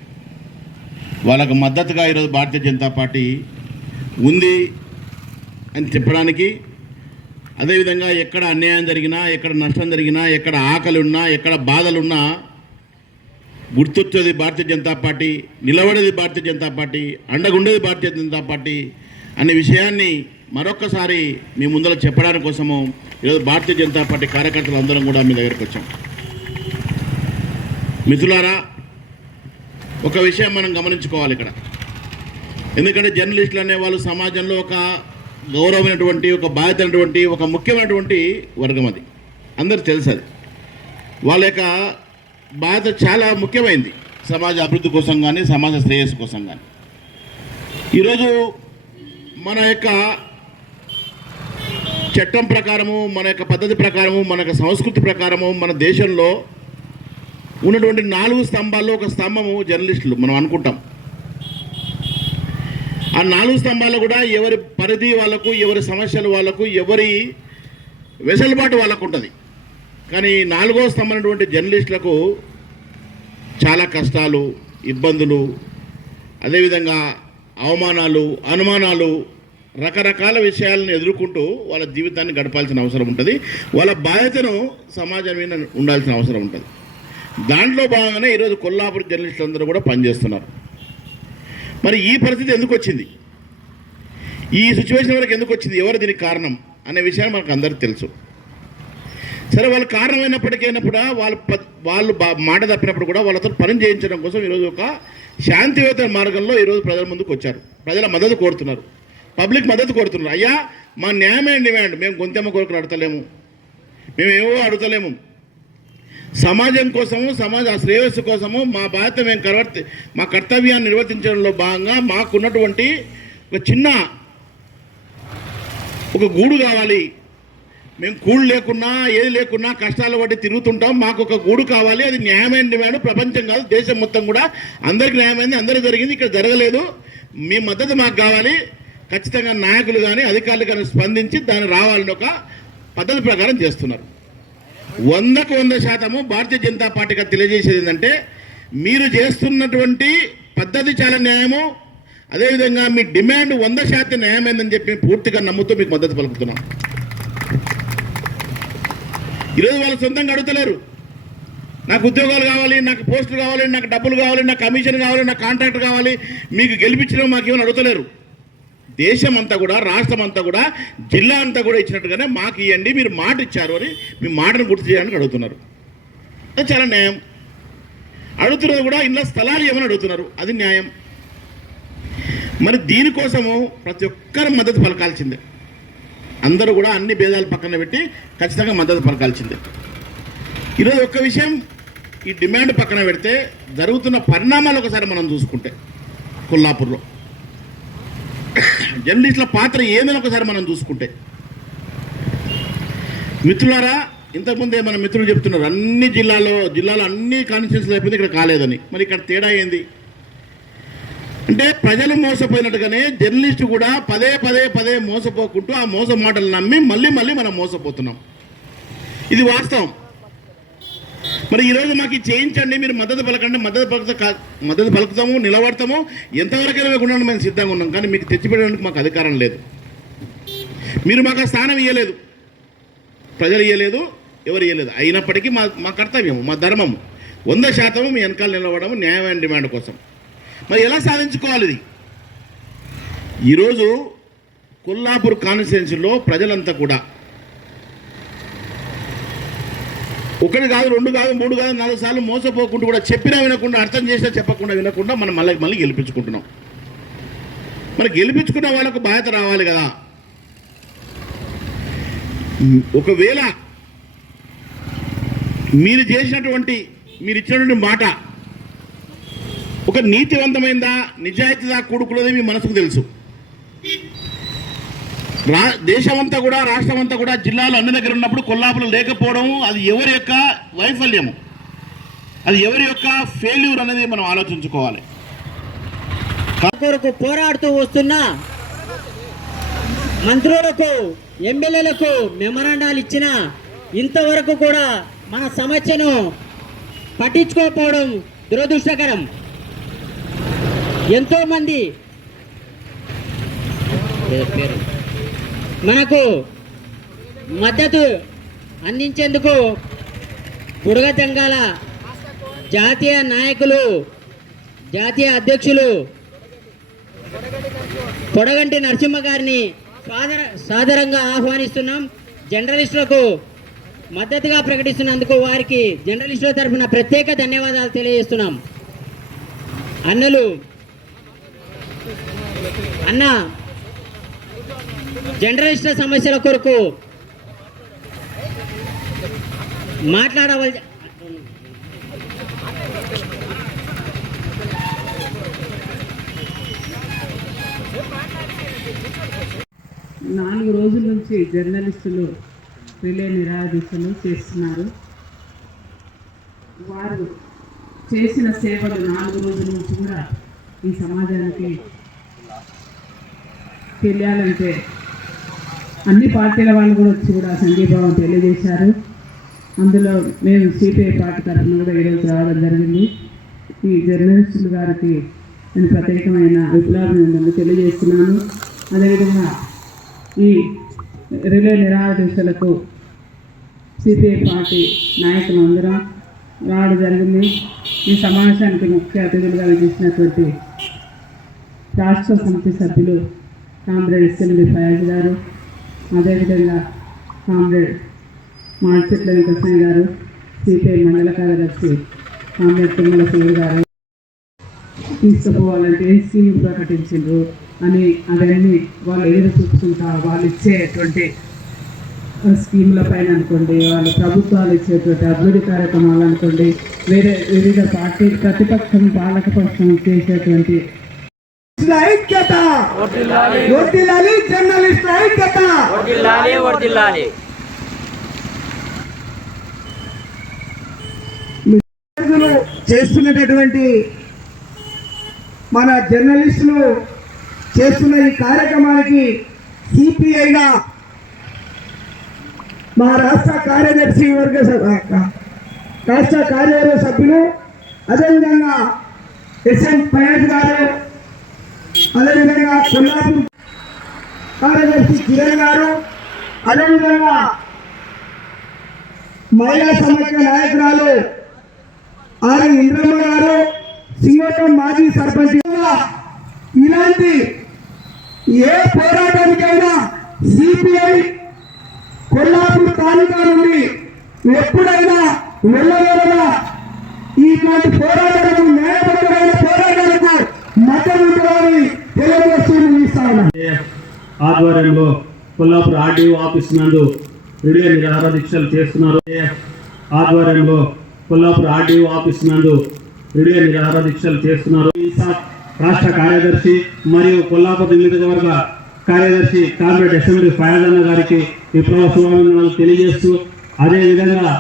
వాళ్ళకు మద్దతుగా ఈరోజు భారతీయ జనతా పార్టీ ఉంది అని చెప్పడానికి, అదేవిధంగా ఎక్కడ అన్యాయం జరిగినా, ఎక్కడ నష్టం జరిగినా, ఎక్కడ ఆకలి ఉన్నా, ఎక్కడ బాధలున్నా గుర్తొచ్చేది భారతీయ జనతా పార్టీ, నిలబడేది భారతీయ జనతా పార్టీ, అండగుండేది భారతీయ జనతా పార్టీ అనే విషయాన్ని మరొక్కసారి మీ ముందర చెప్పడానికి కోసము ఈరోజు భారతీయ జనతా పార్టీ కార్యకర్తలు అందరం కూడా మీ దగ్గరికి వచ్చాం. మిత్రులారా, ఒక విషయం మనం గమనించుకోవాలి ఇక్కడ. ఎందుకంటే జర్నలిస్టులు అనేవాళ్ళు సమాజంలో ఒక గౌరవమైనటువంటి, ఒక బాధ్యతమైనటువంటి, ఒక ముఖ్యమైనటువంటి వర్గం. అది అందరూ తెలుసు. అది వాళ్ళ యొక్క బాధ్యత చాలా ముఖ్యమైనది సమాజ అభివృద్ధి కోసం కానీ, సమాజ శ్రేయస్సు కోసం కానీ. ఈరోజు మన యొక్క చట్టం ప్రకారము, మన యొక్క పద్ధతి ప్రకారము, మన యొక్క సంస్కృతి ప్రకారము మన దేశంలో ఉన్నటువంటి 4 స్తంభాల్లో ఒక స్తంభము జర్నలిస్టులు మనం అనుకుంటాం. ఆ 4 స్తంభాలు కూడా ఎవరి పరిధి వాళ్ళకు, ఎవరి సమస్యలు వాళ్ళకు, ఎవరి వెసులుబాటు వాళ్ళకు ఉంటుంది. కానీ 4వ స్తంభమైనటువంటి జర్నలిస్టులకు చాలా కష్టాలు, ఇబ్బందులు, అదేవిధంగా అవమానాలు, అనుమానాలు, రకరకాల విషయాలను ఎదుర్కొంటూ వాళ్ళ జీవితాన్ని గడపాల్సిన అవసరం ఉంటుంది. వాళ్ళ బాధ్యతను సమాజం మీద ఉండాల్సిన అవసరం ఉంటుంది. దాంట్లో భాగంగానే ఈరోజు కొల్లాపూర్ జర్నలిస్టులు అందరూ కూడా పనిచేస్తున్నారు. మరి ఈ పరిస్థితి ఎందుకు వచ్చింది, ఈ సిచ్యువేషన్ వరకు ఎందుకు వచ్చింది, ఎవరు దీనికి కారణం అనే విషయాన్ని మనకు అందరికీ తెలుసు. సరే, వాళ్ళు కారణమైనప్పటికైనప్పుడు వాళ్ళు మాట తప్పినప్పుడు కూడా వాళ్ళతో పని చేయించడం కోసం ఈరోజు ఒక శాంతియుత మార్గంలో ఈరోజు ప్రజల ముందుకు వచ్చారు. ప్రజల మద్దతు కోరుతున్నారు, పబ్లిక్ మద్దతు కోరుతున్నారు. అయ్యా, మా న్యాయమైన డిమాండ్, మేము గొంతెమ్మ కోరికలు అడతలేము, మేము ఏవో అడుగుతలేము. సమాజం కోసము, సమాజ శ్రేయస్సు కోసము మా బాధ్యత మేము మా కర్తవ్యాన్ని నిర్వర్తించడంలో భాగంగా మాకున్నటువంటి ఒక గూడు కావాలి. మేము కూడు లేకున్నా, ఏది లేకున్నా కష్టాలు పట్టి తిరుగుతుంటాం. మాకు ఒక గూడు కావాలి. అది న్యాయమైన డిమాండ్. ప్రపంచం కాదు, దేశం మొత్తం కూడా అందరికి న్యాయమైంది, అందరికీ జరిగింది, ఇక్కడ జరగలేదు. మీ మద్దతు మాకు కావాలి. ఖచ్చితంగా నాయకులు కానీ, అధికారులు కానీ స్పందించి దాన్ని రావాలని ఒక పద్ధతి ప్రకారం చేస్తున్నారు. 100కు 100% భారతీయ జనతా పార్టీగా తెలియజేసేది ఏంటంటే, మీరు చేస్తున్నటువంటి పద్ధతి చాలా న్యాయము, అదేవిధంగా మీ డిమాండ్ 100% న్యాయమైందని చెప్పి పూర్తిగా నమ్ముతూ మీకు మద్దతు పలుకుతున్నాం. ఈరోజు వాళ్ళు సొంతంగా అడుగుతలేరు, నాకు ఉద్యోగాలు కావాలి, నాకు పోస్టులు కావాలి, నాకు డబ్బులు కావాలి, నాకు కమిషన్ కావాలి, నాకు కాంట్రాక్ట్ కావాలి, మీకు గెలిపించడం మాకేమైనా అడుగుతలేరు. దేశం అంతా కూడా, రాష్ట్రం అంతా కూడా, జిల్లా అంతా కూడా ఇచ్చినట్టుగానే మాకు ఇవ్వండి, మీరు మాట ఇచ్చారు అని మీ మాటను గుర్తు చేయడానికి అడుగుతున్నారు. అది చాలా న్యాయం. అడుగుతున్నది కూడా ఇళ్ళ స్థలాలు ఏమని అడుగుతున్నారు, అది న్యాయం. మరి దీనికోసము ప్రతి ఒక్కరు మద్దతు పలకాల్సిందే. అందరూ కూడా అన్ని భేదాలు పక్కన పెట్టి ఖచ్చితంగా మద్దతు పలకాల్సిందే. ఈరోజు ఒక్క విషయం, ఈ డిమాండ్ పక్కన పెడితే జరుగుతున్న పరిణామాలు ఒకసారి మనం చూసుకుంటే కొల్లాపూర్లో జర్నలిస్టుల పాత్ర ఏందని ఒకసారి మనం చూసుకుంటే, మిత్రులారా, ఇంతకుముందే మన మిత్రులు చెప్తున్నారు అన్ని జిల్లాలో అన్ని కాన్స్టిట్యూన్సీలు అయిపోయింది, ఇక్కడ కాలేదని. మరి ఇక్కడ తేడా ఏంది అంటే, ప్రజలు మోసపోయినట్టుగానే జర్నలిస్టు కూడా పదే మోసపోకుంటూ ఆ మోస మాటలు నమ్మి మళ్ళీ మనం మోసపోతున్నాం. ఇది వాస్తవం. మరి ఈరోజు మాకు చేయించండి, మీరు మద్దతు పలకండి, మద్దతు పలుకుతాము, నిలబడతాము, ఎంతవరకైనా ఉండడానికి మేము సిద్ధంగా ఉన్నాం. కానీ మీకు తెచ్చిపెట్టడానికి మాకు అధికారం లేదు. మీరు మాకు ఆ స్థానం ఇవ్వలేదు, ప్రజలు ఇవ్వలేదు, ఎవరు ఇవ్వలేదు. అయినప్పటికీ మా కర్తవ్యము, మా ధర్మము 100% మీ వెనకాల నిలబడము న్యాయమైన డిమాండ్ కోసం. మరి ఎలా సాధించుకోవాలి ఇది? ఈరోజు కొల్లాపూర్ కాన్స్టిట్యున్సీలో ప్రజలంతా కూడా 1 కాదు, 2 కాదు, 3 కాదు, 4 సార్లు మోసపోకుండా కూడా చెప్పినా వినకుండా, అర్థం చేసినా చెప్పకుండా వినకుండా మనం మళ్ళీ గెలిపించుకుంటున్నాం. మరి గెలిపించుకున్న వాళ్ళకు బాధ్యత రావాలి కదా. ఒకవేళ మీరు ఇచ్చినటువంటి మాట ఒక నీతివంతమైందా, నిజాయితీగా కూడుకున్నది మీ మనసుకు తెలుసు. దేశమంతా కూడా, రాష్ట్రమంతా కూడా, జిల్లాలో అన్ని దగ్గర ఉన్నప్పుడు కొల్లాపురం లేకపోవడం అది ఎవరి యొక్క వైఫల్యము, అది ఎవరి యొక్క ఫెయిల్యూర్ అనేది మనం ఆలోచించుకోవాలి. కొరకు పోరాడుతూ వస్తున్న మంత్రులకు, ఎమ్మెల్యేలకు మెమరాండాలు ఇచ్చిన ఇంతవరకు కూడా మన సమస్యను పట్టించుకోకపోవడం దురదృష్టకరం. ఎంతోమంది మనకు మద్దతు అందించేందుకు బుడగ జంగాల జాతీయ నాయకులు, జాతీయ అధ్యక్షులు పొడగంటి నరసింహ గారిని సాదరంగా ఆహ్వానిస్తున్నాం. జర్నలిస్టులకు మద్దతుగా ప్రకటిస్తున్నందుకు వారికి జర్నలిస్టుల తరఫున ప్రత్యేక ధన్యవాదాలు తెలియజేస్తున్నాం. అన్న జర్నలిస్టుల సమస్యల కొరకు మాట్లాడవలసి 4 రోజుల నుంచి జర్నలిస్టులు రిలే నిరాదీక్షలు చేస్తున్నారు. వారు చేసిన సేవలు 4 రోజుల నుంచి కూడా ఈ సమాజానికి తెలియాలంటే అన్ని పార్టీల వాళ్ళు కూడా వచ్చి కూడా సంఘీభావం తెలియజేశారు. అందులో మేము సిపిఐ పార్టీ తరఫున కూడా ఈరోజు రావడం జరిగింది. ఈ జర్నలిస్టులు గారికి నేను ప్రత్యేకమైన విప్లవాభినందనలు తెలియజేస్తున్నాను. అదేవిధంగా ఈ రిలే నిరాదీక్షలకు సిపిఐ పార్టీ నాయకులు అందరం రావడం జరిగింది. ఈ సమావేశానికి ముఖ్య అతిథులుగా విధించినటువంటి రాష్ట్ర సమితి సభ్యులు కామ్రేడ్ ఎస్ఎండి ఫయాజ్ గారు, అదేవిధంగా కామ్రేడ్ మాడ్చెట్ల వెంకటస్వామి గారు, సిపిఐ మండల కార్యదర్శి కామ్రేడ్ తుమ్మల శివుడు గారు తీసుకుపోవాలంటే ఏ స్కీమ్ ప్రకటించారు అని అవన్నీ వాళ్ళు ఎదురు చూపుకుంటా వాళ్ళు ఇచ్చేటువంటి స్కీముల పైన అనుకోండి, వాళ్ళు ప్రభుత్వాలు ఇచ్చేటువంటి అభివృద్ధి కార్యక్రమాలు అనుకోండి, వివిధ పార్టీ ప్రతిపక్షం పాలకపక్షం చేసేటువంటి ఐక్యత, జర్నలిస్ట్ ఐక్యత, చేస్తున్నటువంటి మన జర్నలిస్టులు చేస్తున్న ఈ కార్యక్రమానికి సిపిఐగా మా రాష్ట్ర కార్యదర్శి రాష్ట్ర కార్యవర్గ సభ్యులు, అదేవిధంగా ఎస్ఎం ఫయాజ్ గారు, అదేవిధంగా కొల్లాపూర్ కార్యదర్శి కిరణ్ గారు, అదేవిధంగా మహిళా సమైక్య నాయకురాలు ఆర్ ఇంద్రమ్మ గారు, సింగోటం మాజీ సర్పంచ్, ఇలాంటి ఏ పోరాటానికైనా సిపిఐ కొల్లాపూర్ తాలూకా నుండి ఎప్పుడైనా వెళ్ళవేళగా ఇటువంటి పోరాటాలకు, న్యాయబద్ధమైన పోరాటాలకు మద్దతు ఉంటుందని తెలియజేస్తూ ముగిస్తా ఉన్నాను. ఆధ్వర్యంలో కొల్లాపూర్ ఆర్డీఓ ఆఫీస్ నందు రిలే నిరాహార దీక్షలు చేస్తున్నారు. ఆధ్వర్యంలో కొల్లాపూర్ ఆర్డీఓ ఆఫీస్ నందు రిలే నిరాహార దీక్షలు చేస్తున్నారు. రాష్ట్ర కార్యదర్శి మరియు కొల్లాపూర్ నియోజకవర్గ కార్యదర్శి కామ్రేడ్ ఎస్ఎండి ఫయాజ్ అన్న గారికి విప్లవ శుభాభినందనలు తెలియజేస్తూ, అదేవిధంగా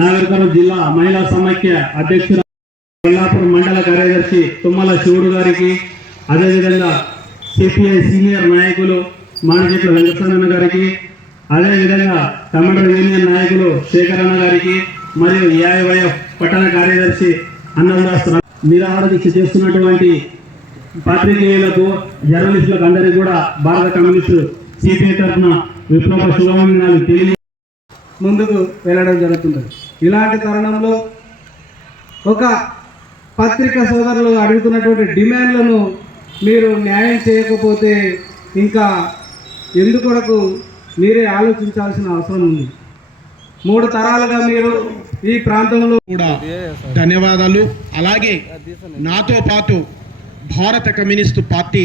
నాగరికర్నూలు జిల్లా మహిళా సమైక్య అధ్యక్షుడు కొల్లాపూర్ మండల కార్యదర్శి తుమ్మల శివుడు గారికి, అదేవిధంగా సిపిఐ సీనియర్ నాయకులు మాణిచెట్ల వెంకటరమణ గారికి, అదేవిధంగా తమిళ యూనియన్ నాయకులు శేఖరన్న గారికి మరియు ఏఐవైఎఫ్ పట్టణ కార్యదర్శి అన్నదాస్ నిరాహార దీక్ష చేస్తున్నటువంటి పాత్రికేయులకు, జర్నలిస్టులకు అందరికీ కూడా భారత కమ్యూనిస్టు సిపిఐ తరఫున విప్లవ శుభాభినందనలు తెలియ ముందుకు వెళ్ళడం జరుగుతుంది. ఇలాంటి తరుణంలో ఒక పత్రిక సోదరులు అడుగుతున్నటువంటి డిమాండ్లను మీరు న్యాయం చేయకపోతే ఇంకా ఎందుకొరకు మీరే ఆలోచించాల్సిన అవసరం ఉంది. 3 తరాలుగా మీరు ఈ ప్రాంతంలో కూడా ధన్యవాదాలు. అలాగే నాతో పాటు భారత కమ్యూనిస్టు పార్టీ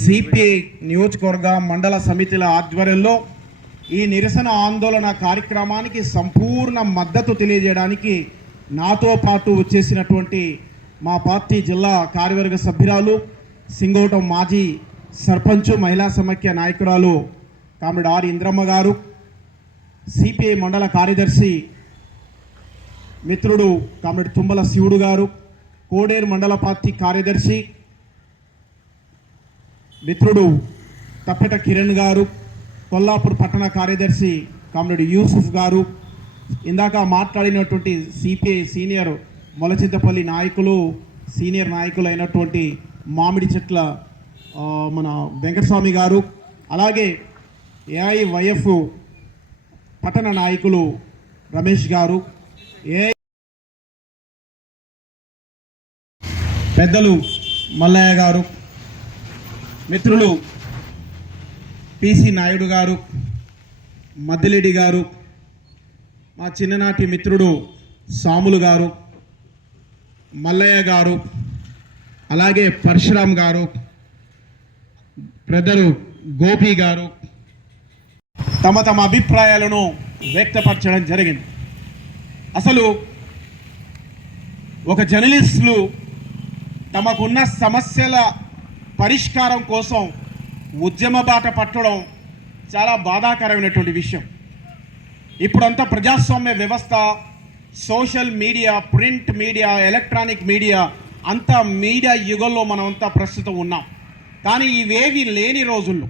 సిపిఐ నియోజకవర్గ మండల సమితిల ఆధ్వర్యంలో ఈ నిరసన ఆందోళన కార్యక్రమానికి సంపూర్ణ మద్దతు తెలియజేయడానికి నాతో పాటు వచ్చేసినటువంటి మా పార్టీ జిల్లా కార్యవర్గ సభ్యురాలు, సింగోటం మాజీ సర్పంచ్, మహిళా సమైక్య నాయకురాలు కామ్రేడ్ ఆర్ ఇంద్రమ్మ గారు, సిపిఐ మండల కార్యదర్శి మిత్రుడు కామ్రేడ్ తుమ్మల శివుడు గారు, కోడేరు మండల పార్టీ కార్యదర్శి మిత్రుడు తప్పెట కిరణ్ గారు, కొల్లాపూర్ పట్టణ కార్యదర్శి కామ్రేడ్ యూసుఫ్ గారు, ఇందాక మాట్లాడినటువంటి సిపిఐ సీనియర్ మొలచింతపల్లి నాయకులు, సీనియర్ నాయకులు అయినటువంటి మామిడి చెట్ల మన వెంకటస్వామి గారు, అలాగే ఏఐవైఎఫ్ పట్టణ నాయకులు రమేష్ గారు, పెద్దలు మల్లయ్య గారు, మిత్రులు పిసి నాయుడు గారు, మద్దిరెడ్డి గారు, మా చిన్ననాటి మిత్రుడు సాములు గారు, మల్లయ్య గారు, అలాగే పరశురామ్ గారు, బ్రదరు గోపి గారు తమ తమ అభిప్రాయాలను వ్యక్తపరచడం జరిగింది. అసలు ఒక జర్నలిస్టులు తమకున్న సమస్యల పరిష్కారం కోసం ఉద్యమ బాట పట్టడం చాలా బాధాకరమైనటువంటి విషయం. ఇప్పుడంతా ప్రజాస్వామ్య వ్యవస్థ, social media, print media, electronic media, అంతా మీడియా యుగంలో మనమంతా ప్రస్తుతం ఉన్నాం. కానీ ఇవేవి లేని రోజుల్లో,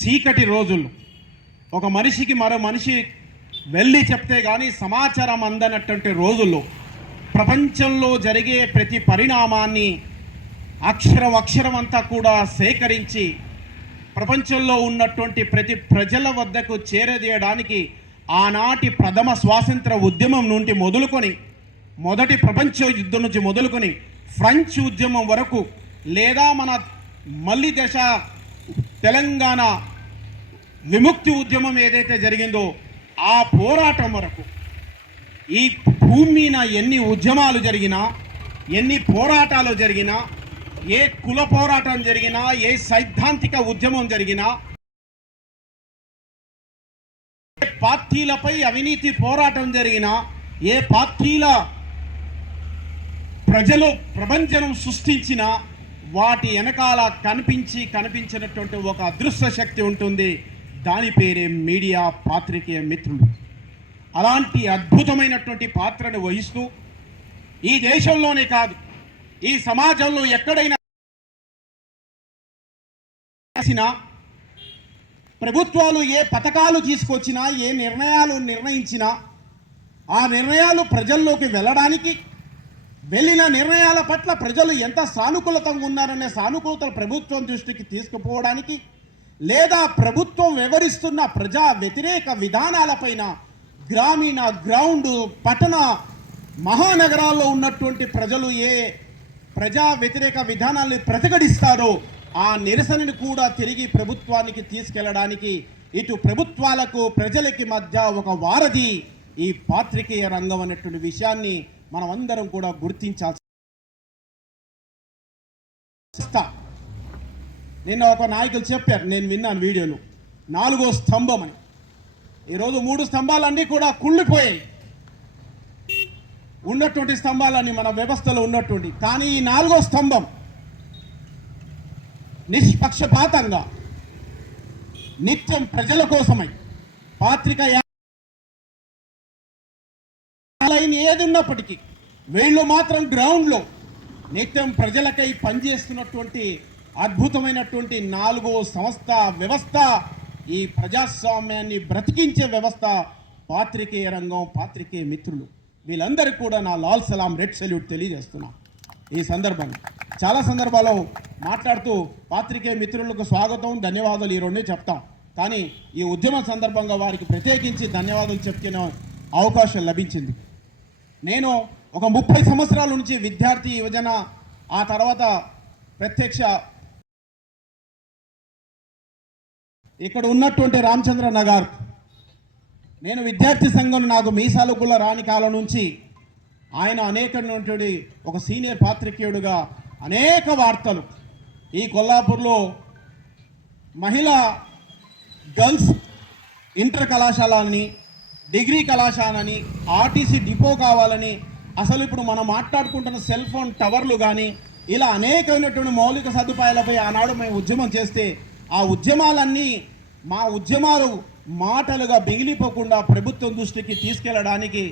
చీకటి రోజుల్లో, ఒక మనిషికి మరో మనిషి వెళ్ళి చెప్తే కానీ సమాచారం అందనటువంటి రోజుల్లో ప్రపంచంలో జరిగే ప్రతి పరిణామాన్ని అక్షరం అంతా కూడా సేకరించి ప్రపంచంలో ఉన్నటువంటి ప్రతి ప్రజల వద్దకు చేరదీయడానికి ఆనాటి ప్రథమ స్వాతంత్ర ఉద్యమం నుండి మొదలుకొని, మొదటి ప్రపంచ యుద్ధం నుంచి మొదలుకొని ఫ్రెంచ్ ఉద్యమం వరకు, లేదా మన మళ్ళీ దశ తెలంగాణ విముక్తి ఉద్యమం ఏదైతే జరిగిందో ఆ పోరాటం వరకు ఈ భూమి మీద ఎన్ని ఉద్యమాలు జరిగినా, ఎన్ని పోరాటాలు జరిగినా, ఏ కుల పోరాటం జరిగినా, ఏ సైద్ధాంతిక ఉద్యమం జరిగినా, ఏ పార్టీలపై అవినీతి పోరాటం జరిగినా, ఏ పార్టీల ప్రజలు ప్రభంజనం సృష్టించినా వాటి వెనకాల కనిపించినటువంటి ఒక అదృశ్య శక్తి ఉంటుంది. దాని పేరే మీడియా, పాత్రికేయ మిత్రులు. అలాంటి అద్భుతమైనటువంటి పాత్రను వహిస్తూ ఈ దేశంలోనే కాదు, ఈ సమాజంలో ఎక్కడైనా ప్రభుత్వాలు ఏ పథకాలు తీసుకొచ్చినా, ఏ నిర్ణయాలు నిర్ణయించినా ఆ నిర్ణయాలు ప్రజల్లోకి వెళ్ళడానికి, వెళ్ళిన నిర్ణయాల పట్ల ప్రజలు ఎంత సానుకూలతంగా ఉన్నారనే సానుకూలతలు ప్రభుత్వం దృష్టికి తీసుకుపోవడానికి, లేదా ప్రభుత్వం వివరిస్తున్న ప్రజా వ్యతిరేక విధానాలపైన గ్రామీణ, గ్రౌండ్, పట్టణ, మహానగరాల్లో ఉన్నటువంటి ప్రజలు ఏ ప్రజా వ్యతిరేక విధానాల్ని ప్రతిఘటిస్తారో ఆ నిరసనని కూడా తిరిగి ప్రభుత్వానికి తీసుకెళ్లడానికి ఇటు ప్రభుత్వాలకు ప్రజలకి మధ్య ఒక వారధి ఈ పాత్రికేయ రంగం అనేటువంటి విషయాన్ని మనం అందరం కూడా గుర్తించాల్సి వ్యవస్థ, నిన్న ఒక నాయకులు చెప్పారు, నేను విన్నాను వీడియోలో, 4వ స్తంభం అని. ఈరోజు 3 స్తంభాలన్నీ కూడా కుళ్ళిపోయాయి, ఉన్నటువంటి స్తంభాలన్నీ మన వ్యవస్థలో ఉన్నటువంటి. కానీ ఈ 4వ స్తంభం నిష్పక్షపాతంగా నిత్యం ప్రజల కోసమై పాత్రిక ఏది ఉన్నప్పటికీ వీళ్ళు మాత్రం గ్రౌండ్లో నిత్యం ప్రజలకై పనిచేస్తున్నటువంటి అద్భుతమైనటువంటి 4వ సంస్థ వ్యవస్థ, ఈ ప్రజాస్వామ్యాన్ని బ్రతికించే వ్యవస్థ పాత్రికేయ రంగం, పాత్రికేయ మిత్రులు. వీళ్ళందరికీ కూడా నా లాల్ సలాం, రెడ్ సెల్యూట్ తెలియజేస్తున్నాం. ఈ సందర్భంగా చాలా సందర్భాల్లో మాట్లాడుతూ పాత్రికేయ మిత్రులకు స్వాగతం, ధన్యవాదాలు ఈ రెండే చెప్తాం. కానీ ఈ ఉద్యమ సందర్భంగా వారికి ప్రత్యేకించి ధన్యవాదాలు చెప్పుకునే అవకాశం లభించింది. నేను ఒక 30 సంవత్సరాల నుంచి విద్యార్థి యువజన, ఆ తర్వాత ప్రత్యక్ష ఇక్కడ ఉన్నటువంటి రామచంద్ర నగర్, నేను విద్యార్థి సంఘం, నాకు మీసాలు కూడా రాని కాలం నుంచి ఆయన అనేకటువంటి ఒక సీనియర్ పాత్రికేయుడుగా అనేక వార్తలు ఈ కొల్లాపూర్లో మహిళా గర్ల్స్ ఇంటర్ కళాశాలని, డిగ్రీ కళాశాలని, ఆర్టీసీ డిపో కావాలని, అసలు ఇప్పుడు మనం మాట్లాడుకుంటున్న సెల్ ఫోన్ టవర్లు కానీ ఇలా అనేకమైనటువంటి మౌలిక సదుపాయాలపై ఆనాడు మేము ఉద్యమం చేస్తే ఆ ఉద్యమాలన్నీ మా ఉద్యమాలు మాటలుగా మిగిలిపోకుండా ప్రభుత్వం దృష్టికి తీసుకెళ్లడానికి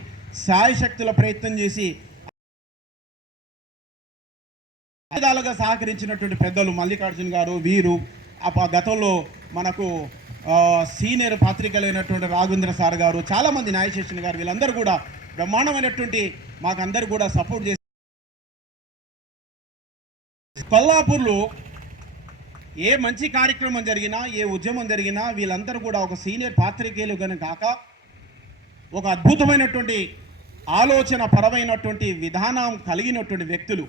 శాయశక్తుల ప్రయత్నం చేసి విధాలుగా సహకరించినటువంటి పెద్దలు మల్లికార్జున గారు, వీరు గతంలో మనకు సీనియర్ పాత్రికలైనటువంటి రాఘవేంద్ర సార్ గారు, చాలామంది న్యాయశేషన్ గారు, వీళ్ళందరూ కూడా బ్రహ్మాండమైనటువంటి మాకందరూ కూడా సపోర్ట్ చేసి కొల్లాపూర్లో ఏ మంచి కార్యక్రమం జరిగినా, ఏ ఉద్యమం జరిగినా వీళ్ళందరూ కూడా ఒక సీనియర్ పాత్రికేయులు కనుక కాక ఒక అద్భుతమైనటువంటి ఆలోచన పరమైనటువంటి విధానం కలిగినటువంటి వ్యక్తులు,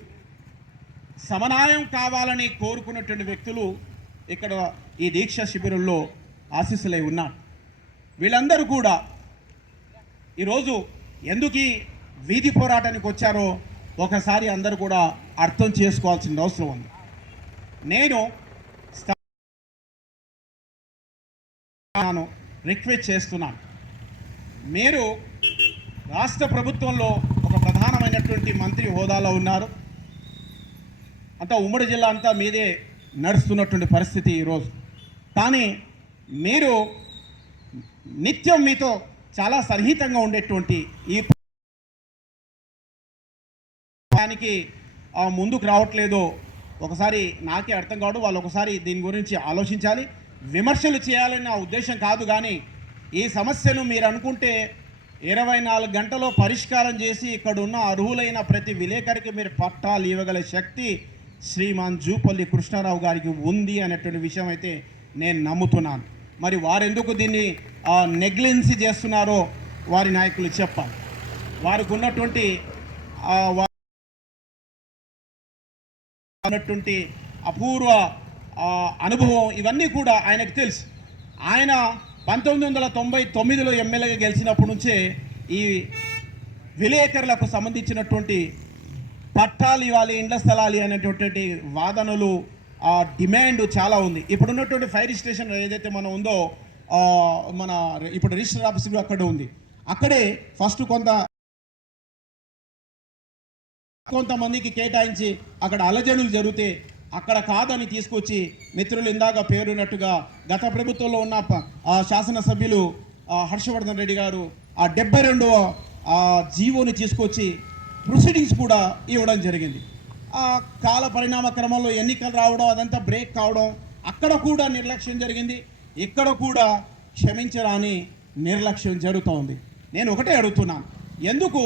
సమన్వయం కావాలని కోరుకున్నటువంటి వ్యక్తులు ఇక్కడ ఈ దీక్ష శిబిరంలో ఆశీస్సులై ఉన్నారు. వీళ్ళందరూ కూడా ఈరోజు ఎందుకు ఈ వీధి పోరాటానికి వచ్చారో ఒకసారి అందరూ కూడా అర్థం చేసుకోవాల్సిన అవసరం ఉంది. నేను రిక్వెస్ట్ చేస్తున్నాను, మీరు రాష్ట్ర ప్రభుత్వంలో ఒక ప్రధానమైనటువంటి మంత్రి హోదాలో ఉన్నారు, అంతా ఉమ్మడి జిల్లా అంతా మీదే నడుస్తున్నటువంటి పరిస్థితి ఈరోజు. కానీ మీరు నిత్యం మీతో చాలా సన్నిహితంగా ఉండేటువంటి ఈ దానికి ముందుకు రావట్లేదో ఒకసారి నాకే అర్థం కావడం. వాళ్ళు ఒకసారి దీని గురించి ఆలోచించాలి. విమర్శలు చేయాలని నా ఉద్దేశం కాదు, కానీ ఈ సమస్యను మీరు అనుకుంటే 24 గంటల్లో పరిష్కారం చేసి ఇక్కడ ఉన్న అర్హులైన ప్రతి విలేకరికి మీరు పట్టాలు ఇవ్వగల శక్తి శ్రీమాన్ జూపల్లి కృష్ణారావు గారికి ఉంది అనేటువంటి విషయం అయితే నేను నమ్ముతున్నాను. మరి వారెందుకు దీన్ని నెగ్లెన్సీ చేస్తున్నారో వారి నాయకులు చెప్పాలి. వారికి ఉన్నటువంటి అపూర్వ అనుభవం ఇవన్నీ కూడా ఆయనకు తెలుసు. ఆయన 1999లో ఎమ్మెల్యేగా గెలిచినప్పటి నుంచే ఈ విలేకరులకు సంబంధించినటువంటి పట్టాలు ఇవ్వాలి, ఇండ్ల స్థలాలు అనేటువంటి వాదనలు, డిమాండ్ చాలా ఉంది. ఇప్పుడున్నటువంటి ఫైర్ స్టేషన్ ఏదైతే మనం ఉందో, మన ఇప్పుడు రిజిస్టర్ ఆఫీస్ కూడా అక్కడే ఉంది. అక్కడే ఫస్ట్ కొంతమందికి కేటాయించి అక్కడ అలజడులు జరిగితే అక్కడ కాదని తీసుకొచ్చి మిత్రులు ఇందాక పేరున్నట్టుగా గత ప్రభుత్వంలో ఉన్న శాసనసభ్యులు హర్షవర్ధన్ రెడ్డి గారు ఆ 72వ జీవోని తీసుకొచ్చి ప్రొసీడింగ్స్ కూడా ఇవ్వడం జరిగింది. ఆ కాల పరిణామ క్రమంలో ఎన్నికలు రావడం, అదంతా బ్రేక్ కావడం, అక్కడ కూడా నిర్లక్ష్యం జరిగింది, ఇక్కడ కూడా క్షమించరాని నిర్లక్ష్యం జరుగుతోంది. నేను ఒకటే అడుగుతున్నాను, ఎందుకు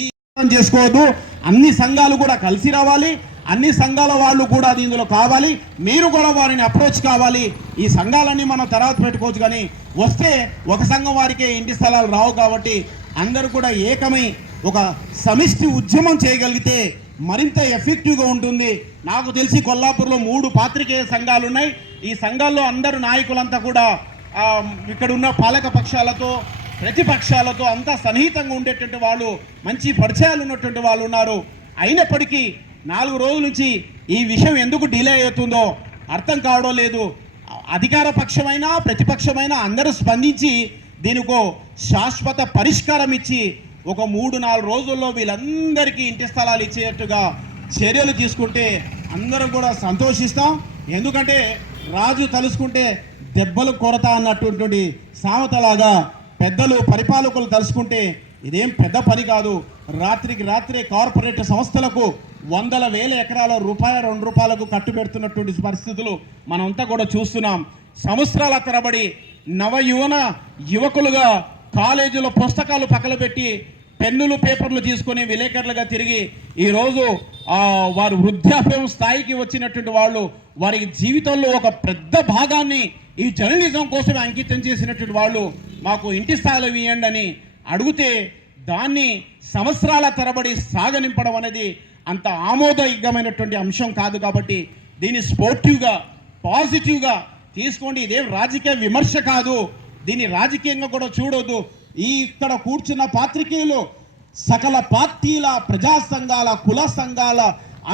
ఈ చేసుకోవద్దు? అన్ని సంఘాలు కూడా కలిసి రావాలి, అన్ని సంఘాల వాళ్ళు కూడా ఇందులో కావాలి, మీరు కూడా వారిని అప్రోచ్ కావాలి. ఈ సంఘాలన్నీ మనం తర్వాత పెట్టుకోవచ్చు, కానీ వస్తే ఒక సంఘం వారికే ఇంటి స్థలాలు రావు. కాబట్టి అందరూ కూడా ఏకమై ఒక సమిష్టి ఉద్యమం చేయగలిగితే మరింత ఎఫెక్టివ్గా ఉంటుంది. నాకు తెలిసి కొల్లాపూర్లో 3 పాత్రికేయ సంఘాలు ఉన్నాయి. ఈ సంఘాల్లో అందరూ నాయకులంతా కూడా ఇక్కడ ఉన్న పాలక పక్షాలతో, ప్రతిపక్షాలతో అంతా సన్నిహితంగా ఉండేటువంటి వాళ్ళు, మంచి పరిచయాలు ఉన్నటువంటి వాళ్ళు ఉన్నారు. అయినప్పటికీ 4 రోజుల నుంచి ఈ విషయం ఎందుకు డిలే అవుతుందో అర్థం కావడం లేదు. అధికార పక్షమైనా ప్రతిపక్షమైనా అందరూ స్పందించి దీనికో శాశ్వత పరిష్కారం ఇచ్చి ఒక 3-4 రోజుల్లో వీళ్ళందరికీ ఇంటి స్థలాలు ఇచ్చేట్టుగా చర్యలు తీసుకుంటే అందరం కూడా సంతోషిస్తాం. ఎందుకంటే రాజు తలుసుకుంటే దెబ్బలు కొరత అన్నటువంటి సామెతలాగా పెద్దలు పరిపాలకులు తలుసుకుంటే ఇదేం పెద్ద పని కాదు. రాత్రికి రాత్రే కార్పొరేట్ సంస్థలకు 100,000 ఎకరాల ₹2 కట్టుబెడుతున్నటువంటి పరిస్థితులు మనమంతా కూడా చూస్తున్నాం. సంవత్సరాల తరబడి యువకులుగా కాలేజీలో పుస్తకాలు పక్కలబెట్టి పెన్నులు పేపర్లు తీసుకొని విలేకరులుగా తిరిగి ఈరోజు వారు వృద్ధాప్యం స్థాయికి వచ్చినటువంటి వాళ్ళు వారి జీవితంలో ఒక పెద్ద భాగాన్ని ఈ జర్నలిజం కోసమే అంకితం చేసినటువంటి వాళ్ళు మాకు ఇంటి స్థాయిలో ఇవ్వండి అని అడిగితే దాన్ని సంవత్సరాల తరబడి సాగనింపడం అనేది అంత ఆమోదయోగ్యమైనటువంటి అంశం కాదు. కాబట్టి దీన్ని స్పోర్టివ్గా పాజిటివ్గా తీసుకోండి. ఇదేం రాజకీయ విమర్శ కాదు, దీన్ని రాజకీయంగా కూడా చూడొద్దు. ఇక్కడ కూర్చున్న పాత్రికేయులు సకల పార్టీల, ప్రజా సంఘాల, కుల సంఘాల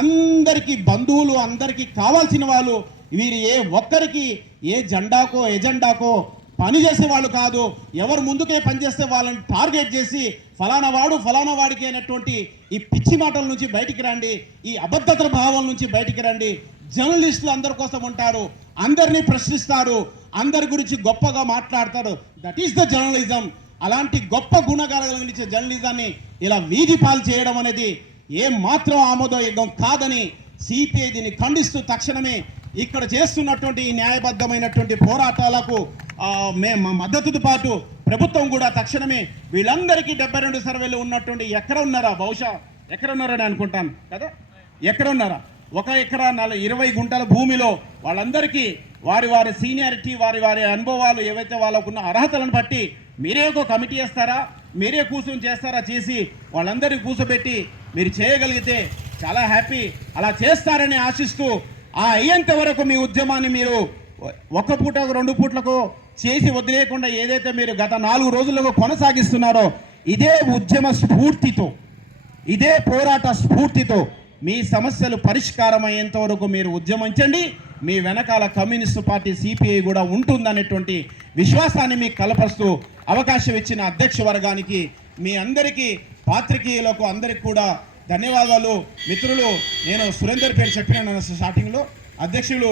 అందరికీ బంధువులు, అందరికీ కావాల్సిన వాళ్ళు. వీరు ఏ ఒక్కరికి ఏ జెండాకో ఎజెండాకో పనిచేసే వాళ్ళు కాదు. ఎవరు ముందుకే పనిచేస్తే వాళ్ళని టార్గెట్ చేసి ఫలానా వాడికి అయినటువంటి ఈ పిచ్చి మాటల నుంచి బయటికి రండి, ఈ అబద్ధతల భావం నుంచి బయటికి రండి. జర్నలిస్టులు అందరి కోసం ఉంటారు, అందరినీ ప్రశ్నిస్తారు, అందరి గురించి గొప్పగా మాట్లాడతారు. That is the journalism. అలాంటి గొప్ప గుణగలిగించే జర్నలిజాన్ని ఇలా వీధి పాలు చేయడం అనేది ఏం మాత్రం ఆమోదయోగ్యం కాదని సిపిఐ దీన్ని ఖండిస్తూ తక్షణమే ఇక్కడ చేస్తున్నటువంటి ఈ న్యాయబద్ధమైనటువంటి పోరాటాలకు మా మద్దతుతో పాటు ప్రభుత్వం కూడా తక్షణమే వీళ్ళందరికీ 72 సర్వేలు ఉన్నటువంటి ఎక్కడ ఉన్నారని అనుకుంటాను కదా, ఎక్కడ ఉన్నారా 1 ఎకరా 20 గుంటల భూమిలో వాళ్ళందరికీ వారి సీనియారిటీ, వారి అనుభవాలు ఏవైతే వాళ్ళకున్న అర్హతలను బట్టి మీరే ఒక కమిటీ వేస్తారా, మీరే కూర్చొని చేస్తారా, చేసి వాళ్ళందరినీ కూర్చోబెట్టి మీరు చేయగలిగితే చాలా హ్యాపీ. అలా చేస్తారని ఆశిస్తూ అయ్యేంత వరకు మీ ఉద్యమాన్ని మీరు 1 పూట 2 పూట్లకు చేసి వదిలేయకుండా ఏదైతే మీరు గత 4 రోజులుగా కొనసాగిస్తున్నారో ఇదే ఉద్యమ స్ఫూర్తితో, ఇదే పోరాట స్ఫూర్తితో మీ సమస్యలు పరిష్కారం అయ్యేంత వరకు మీరు ఉద్యమించండి. మీ వెనకాల కమ్యూనిస్టు పార్టీ సిపిఐ కూడా ఉంటుందనేటువంటి విశ్వాసాన్ని మీకు కలపరుస్తూ అవకాశం ఇచ్చిన అధ్యక్ష వర్గానికి, మీ అందరికీ పాత్రికేయులకు అందరికి కూడా ధన్యవాదాలు. మిత్రులు, నేను సురేందర్ పేరు చెప్పిన స్టార్టింగ్లో, అధ్యక్షులు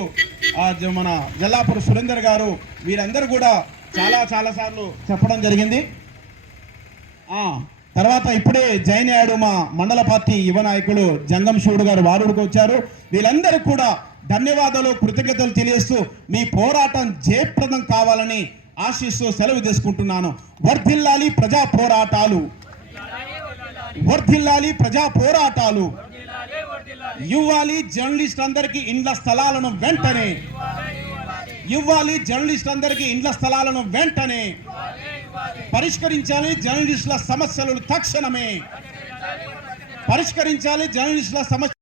మన జల్లాపూర్ సురేందర్ గారు, వీరందరూ కూడా చాలా సార్లు చెప్పడం జరిగింది. తర్వాత ఇప్పుడే జాయిన్ అయ్యాడు మా మండల పార్టీ యువ నాయకులు జంగం శివుడు గారు, వారుడికి వచ్చారు. వీళ్ళందరికీ కూడా ధన్యవాదాలు, కృతజ్ఞతలు తెలియజేస్తూ మీ పోరాటం జయప్రదం కావాలని ఆశిస్తూ సెలవు తీసుకుంటున్నాను. వర్ధిల్లాలి ప్రజా పోరాటాలు, వర్ధిల్లాలి ప్రజా పోరాటాలు. ఇవ్వాలి జర్నలిస్ట్ అందరికీ ఇండ్ల స్థలాలను వెంటనే, ఇవ్వాలి జర్నలిస్ట్ అందరికీ ఇండ్ల స్థలాలను వెంటనే. పరిష్కరించాలి జర్నలిస్టుల సమస్యలను తక్షణమే, పరిష్కరించాలి జర్నలిస్టుల సమస్య